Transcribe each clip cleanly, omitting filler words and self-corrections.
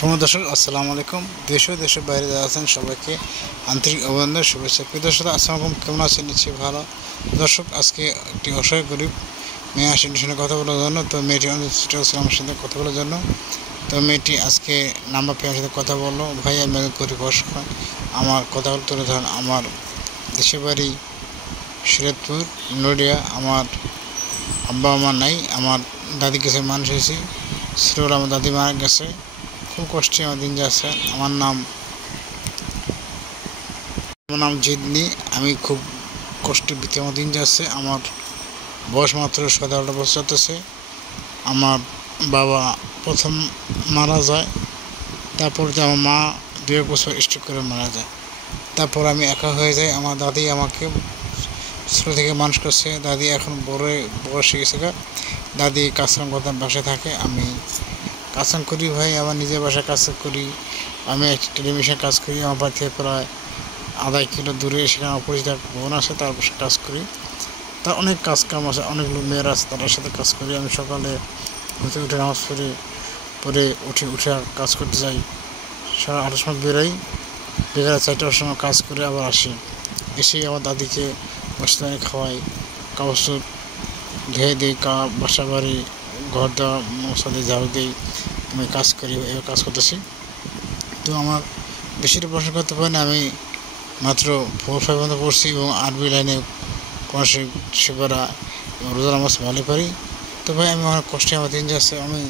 সম্মানিত দর্শক, আসসালামু আলাইকুম। দেশ ও দেশের বাইরে যারা আছেন সবাইকে আন্তরিক অভিনন্দন, শুভেচ্ছা। প্রিয় দর্শক, আসসালামু আলাইকুম। কেমন আছেন? নিশ্চয়ই ভালো। দর্শক, আজকে একটি অসহায় গরিব মেয়ে আসেন সঙ্গে কথা বলার জন্য। তো মেয়েটি অনেক আমার সাথে কথা বলার জন্য। তো মেয়েটি আজকে নাম্বার পেয়ে আমার সাথে কথা বললো। ভাই, আমি গরিব অসহায়, আমার কথাগুলো তুলে ধরেন। আমার দেশের বাড়ি সিরাজপুর নডিয়া। আমার আব্বা আমার নাই, আমার দাদি কাছে মানুষ হয়েছি। ছোটবেলা আমার দাদি মারা গেছে। খুব কষ্টে আমার দিন যাচ্ছে। আমার নাম জিদনি। আমি খুব কষ্টের ভিতরে আমার দিন যাচ্ছে। আমার বয়স মাত্র 17-18 বছর চলতেছে। আমার বাবা প্রথম মারা যায়, তারপরে আমার মা 2 বছর স্ট্রোক করে মারা যায়। তারপর আমি একা হয়ে যাই। আমার দাদি আমাকে ছোটো থেকে মানুষ করছে। দাদি এখন বড় বয়স হয়ে গেছে। দাদি কাজ কাম করতে বাসায় থাকে, আমি কাজ কাম করি। ভাই, আমার নিজের বাসায় কাজ করি। আমি একটা টেলিভিশনে কাজ করি। আমার বাড়ি থেকে প্রায় 1.5 কিলো দূরে, সেখানে অপরিচিত বোন আছে, তার বাসায় কাজ করি। তার অনেক কাজ কাম আছে, অনেকগুলো মেয়েরা আছে, তাদের সাথে কাজ করি। আমি সকালে উঠে নামাজ পরে উঠে কাজ করতে যাই। 8টার সময় বেরোই, বিকেল 4টার সময় কাজ করে আবার আসি। এসেই আমার দাদিকে বসতে খাওয়াই, কাপড় ধুয়ে দিই, বাসা বাড়ি ঘর দেওয়া মশা দিয়ে ঝাড়ু দিই। আমি কাজ করি, এভাবে কাজ করতেছি। তো আমার বেশিটা পড়াশোনা করতে পারি না। আমি মাত্র 4-5 পর্যন্ত পড়ছি এবং আরবি লাইনে কোরআন শিখরা রোজা নামাজ ভালো পারি। তো ভাই, আমি অনেক কষ্টে আমার দিন যাচ্ছে। আমি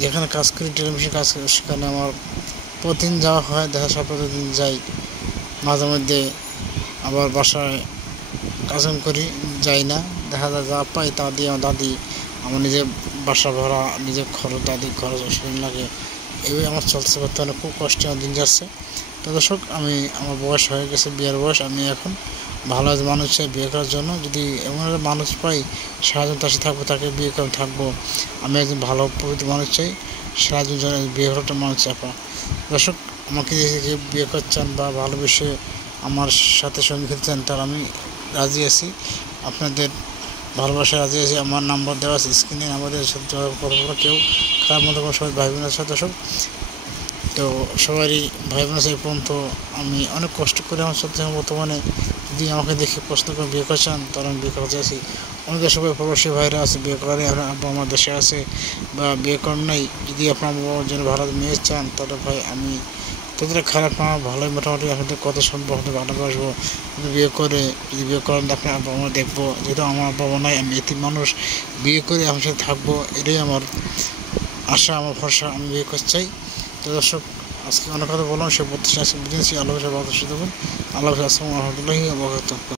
যেখানে কাজ করি, টেলিভিশন কাজ করি, সেখানে আমার প্রতিদিন যাওয়া হয়। দেখা প্রতিদিন যাই। মাঝে মধ্যে আবার বাসায় কাজ করি, যাই না। দেখা যায় যা পাই তা দিয়ে আমার দাদি, আমার নিজের বাসা ভাড়া, নিজের খরচ, দাদির খরচ অসুবিধা লাগে। এইভাবে আমার চলছে। বর্তমানে খুব কষ্টে আমার দিন যাচ্ছে। তো দর্শক, আমার বয়স হয়ে গেছে, বিয়ের বয়স। আমি এখন ভালো মানুষ চাই বিয়ে করার জন্য। যদি এমন একটা মানুষ পাই, সারাজন তার সাথে থাকবো, তাকে বিয়ে করে থাকবো। আমি একজন ভালো পবিত্র মানুষ চাই, সারাজন জন্য বিয়ে করার একটা মানুষ চাপা। দর্শক, আমাকে যে বিয়ে করছেন বা ভালোবেসে আমার সাথে সঙ্গী খেতে চান, তার আমি রাজি আছি। আপনাদের ভালোবাসা রাজি আছি। আমার নাম্বার দেওয়া আছে স্ক্রিনে। আমাদের সাথে কথা বলা, কেউ খারাপ মতো কোনো সবাই ভাই বোনের সাথে। দর্শক, তো সবারই ভাই বোনের সাথে পর্যন্ত আমি অনেক কষ্ট করে আমার সাথে বর্তমানে যদি আমাকে দেখে প্রশ্ন করে বিয়ে করছেন, তাহলে আমি বিয়ে করতে আছি। অনেক সবাই প্রবাসী ভাইরা আছে, বিয়ে করে আব্বা আমার দেশে আছে বা বিয়ে করেন নাই। যদি আপনার বাবার জন্য ভালো মেয়ে চান, তাহলে ভাই আমি তোদের খারাপ না, ভালোই মোটামুটি আপনাদের কত সম্ভব হতে ভালোবাসবো। যদি বিয়ে করেন, আপনার আব্বা মা দেখবো। যেহেতু আমার বাবা নাই, আমি এতিম মানুষ, বিয়ে করে আমার সাথে থাকবো, এটাই আমার আশা, আমার ভরসা। আমি বিয়ে করতে চাই। তো দর্শক, আজকে অনেক কথা বললাম, সে বুঝেছি। আল্লাহ হাফেজ, আল্লাহ হাফেজ। আসসালামু আলাইকুম ওয়া রাহমাতুল্লাহি ওয়া বারাকাতুহু।